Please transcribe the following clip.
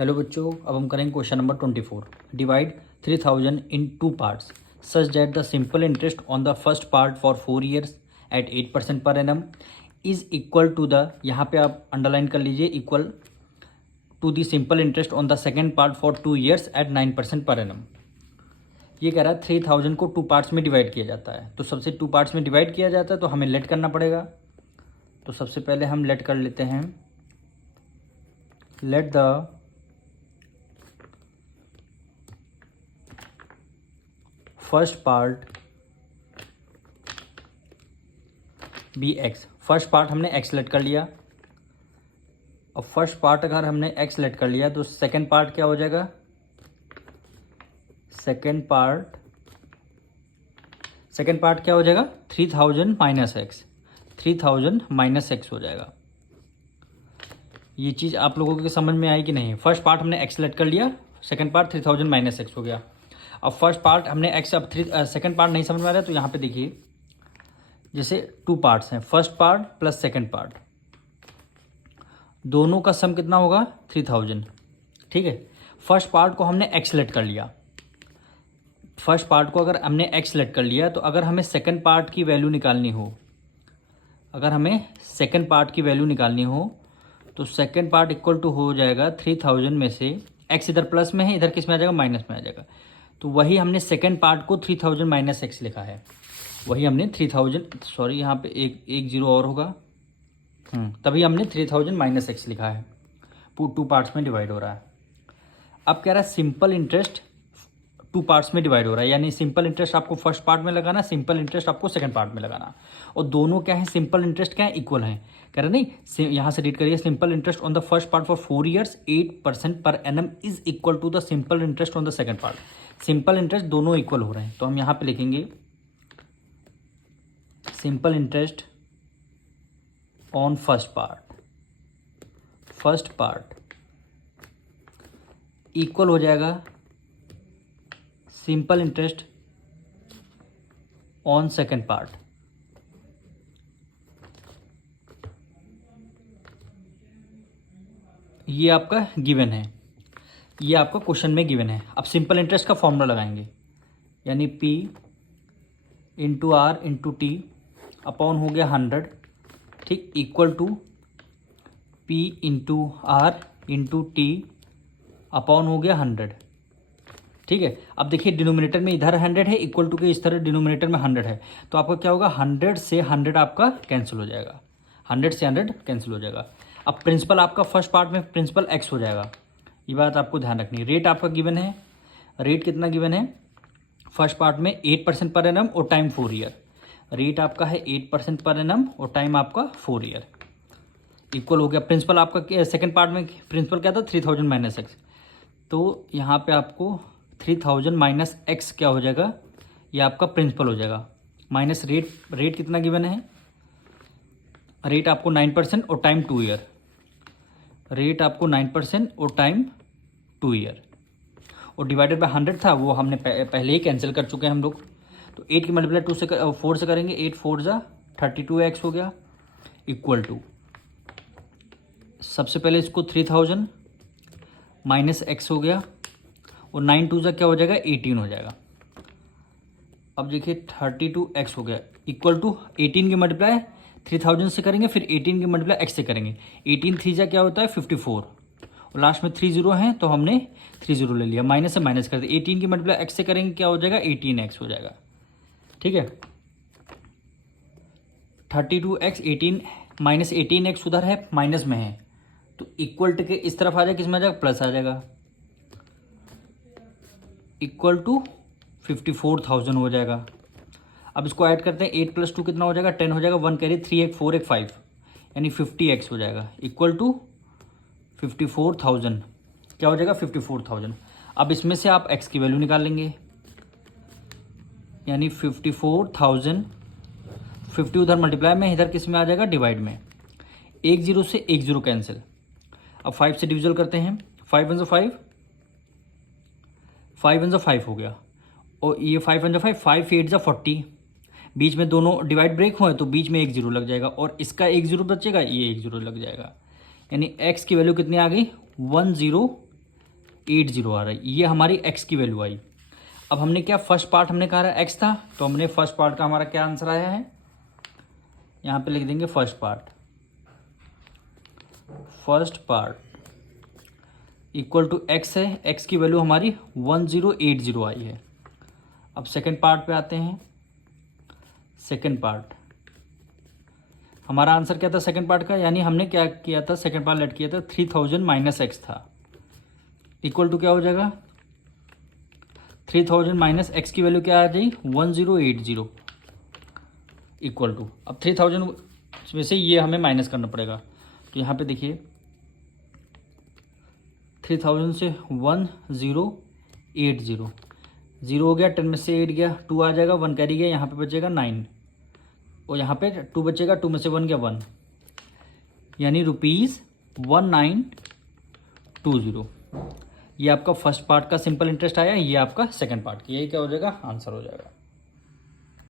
Hello बच्चों, अब हम करेंगे question number 24। Divide 3000 into parts such that the simple interest on the first part for 4 years at 8% per annum is equal to the, यहाँ पे आप underline कर लीजिए, equal to the simple interest on the second part for 2 years at 9% per annum. ये कह रहा है 3000 को 2 पार्ट्स में डिवाइड किया जाता है। तो सबसे 2 पार्ट्स में डिवाइड किया जाता है तो हमें लेट करना पड़ेगा। तो सबसे पहले हम लेट कर लेते हैं, let the first part be x. First part हमने एक्स लेट कर लिया। अब फर्स्ट पार्ट अगर हमने एक्स लेट कर लिया तो सेकंड पार्ट क्या हो जाएगा? सेकंड पार्ट क्या हो जाएगा? 3000 माइनस एक्स, 3000 माइनस एक्स हो जाएगा। ये चीज़ आप लोगों के समझ में आई कि नहीं? फर्स्ट पार्ट हमने एक्स लेट कर लिया, सेकंड पार्ट 3000 माइनस एक्स हो गया। अब फर्स्ट पार्ट हमने एक्स, अब सेकंड पार्ट नहीं समझ में आ रहा है तो यहाँ पे देखिए, जैसे 2 पार्ट्स हैं, first part plus second part, दोनों का सम कितना होगा? 3000। ठीक है, फर्स्ट पार्ट को हमने एक्स लेट कर लिया। फर्स्ट पार्ट को अगर हमने एक्स लेट कर लिया तो अगर हमें सेकंड पार्ट की वैल्यू निकालनी हो, अगर हमें सेकंड पार्ट की वैल्यू निकालनी हो तो सेकंड पार्ट इक्वल टू हो जाएगा 3000 में से एक्स इधर प्लस में है, इधर किस में आ जाएगा? माइनस में आ जाएगा। तो वही हमने सेकंड पार्ट को 3000 माइनस एक्स लिखा है। वही हमने 3000, सॉरी यहाँ पे एक जीरो और होगा, तभी हमने 3000 माइनस एक्स लिखा है। 2 पार्ट्स में डिवाइड हो रहा है। अब कह रहा है सिंपल इंटरेस्ट 2 पार्ट्स में डिवाइड हो रहा है, यानी सिंपल इंटरेस्ट आपको फर्स्ट पार्ट में लगाना, सिंपल इंटरेस्ट आपको सेकंड पार्ट में लगाना। और दोनों क्या है? सिंपल इंटरेस्ट क्या है? इक्वल है। कह रहे नहीं, यहाँ से रीड करिए, simple interest on the first part for 4 years 8% per annum is equal to the simple interest on the second part. Simple interest दोनों इक्वल हो रहे हैं तो हम यहाँ पे लिखेंगे simple interest on first part equal हो जाएगा simple interest on second part. ये आपका गिवन है, ये आपका क्वेश्चन में गिवन है। अब सिंपल इंटरेस्ट का फॉर्मूला लगाएंगे, यानी P into R into T upon हो गया 100, ठीक, equal to P into R into T upon हो गया 100। ठीक है, अब देखिए डिनोमिनेटर में इधर 100 है, इक्वल टू के इस तरह डिनोमिनेटर में 100 है, तो आपका क्या होगा? 100 से 100 आपका कैंसिल हो जाएगा, 100 से 100 कैंसिल हो जाएगा। अब प्रिंसिपल आपका फर्स्ट पार्ट में प्रिंसिपल एक्स हो जाएगा, ये बात आपको ध्यान रखनी है। रेट आपका गिवन है, रेट कितना गिवन है? फर्स्ट पार्ट में 8% पर एनम और टाइम 4 ईयर। रेट आपका है 8% पर एनम और टाइम आपका 4 ईयर, इक्वल हो गया। प्रिंसिपल आपका सेकंड पार्ट में प्रिंसिपल क्या था? 3000 माइनस एक्स। तो यहाँ पे आपको 3000 माइनस एक्स क्या हो जाएगा? ये आपका प्रिंसिपल हो जाएगा, माइनस रेट कितना गिवन है? रेट आपको 9% और टाइम 2 ईयर। रेट आपको 9% और टाइम 2 ईयर, और डिवाइडेड बाय 100 था, वो हमने पहले ही कैंसिल कर चुके हैं हम लोग। तो 8 की मल्टीप्लाई 2 से 4 से करेंगे, 8 4 जा 32x हो गया, इक्वल टू, सबसे पहले इसको 3000 माइनस एक्स हो गया, और 9 2 जा क्या हो जाएगा? 18 हो जाएगा। अब देखिए 32x हो गया, इक्वल टू 18 की मल्टीप्लाई 3000 से करेंगे, फिर 18 की मल्टीप्लाई एक्स से करेंगे। 18 3 जा क्या होता है? 54, और लास्ट में 3 जीरो हैं तो हमने 3 जीरो ले लिया, माइनस से माइनस कर दिया। 18 की मल्टीप्लाई एक्स से करेंगे, क्या हो जाएगा? 18x हो जाएगा। ठीक है, 32x 18 माइनस 18x उधर है, माइनस में है, तो इक्वल टू के इस तरफ आ जाएगा, किस में आ जाएगा? प्लस आ जाएगा, इक्वल टू 54,000 हो जाएगा। अब इसको ऐड करते हैं, 8 + 2 कितना हो जाएगा? 10 हो जाएगा, 1 कैरी 3 1 4 1 5, यानी 50x हो जाएगा, इक्वल टू 54,000। क्या हो जाएगा? 54,000। अब इसमें से आप x की वैल्यू निकाल लेंगे, यानी 54,000, 50 उधर मल्टीप्लाई में, इधर किस में आ जाएगा? डिवाइड में। 1 0 से 1 0 कैंसिल। अब 5 से डिविजल करते हैं, 5 1 जा 5, 5 1 जा 5 हो गया, और ये 5 1 जा 5, 5 8 जा 40, बीच में दोनों डिवाइड ब्रेक हुए तो बीच में 1 0 लग जाएगा, और इसका 1 0 बचेगा, ये 1 0 लग जाएगा, यानी x की वैल्यू कितनी आ गई? 10 80 आ रहा है, ये हमारी एक्स की वैल्यू आई। अब हमने क्या फर्स्ट पार्ट हमने कहा एक्स था, तो हमने फर्स्ट पार्ट का हमारा क्या आंसर आया है, यहाँ पे लिख देंगे first part equal to x है, एक्स की वैल्यू हमारी 1080 आई है। अब सेकंड पार्ट पे आते हैं। सेकंड पार्ट हमारा आंसर क्या था सेकंड पार्ट का, यानी हमने क्या किया था, सेकंड पार्ट लेट किया था 3000 माइनस एक्स था, इक्वल टू क्या हो जाएगा 3000 माइनस एक्स की वैल्यू क्या आ जाएगी 1080 इक्वल टू, अब 3000 में से ये हमें माइनस करना पड़ेगा, तो यहाँ पे देखिए 3000 से 1080, 0 हो गया, 10 में से 8 गया, 2 आ जाएगा, 1 कैरी गया, यहाँ पे बचेगा 9 और यहाँ पे 2 बचेगा, 2 में से 1 गया 1, यानी ₹1920। ये आपका फर्स्ट पार्ट का सिंपल इंटरेस्ट आया, ये आपका सेकंड पार्ट, यही क्या हो जाएगा आंसर हो जाएगा।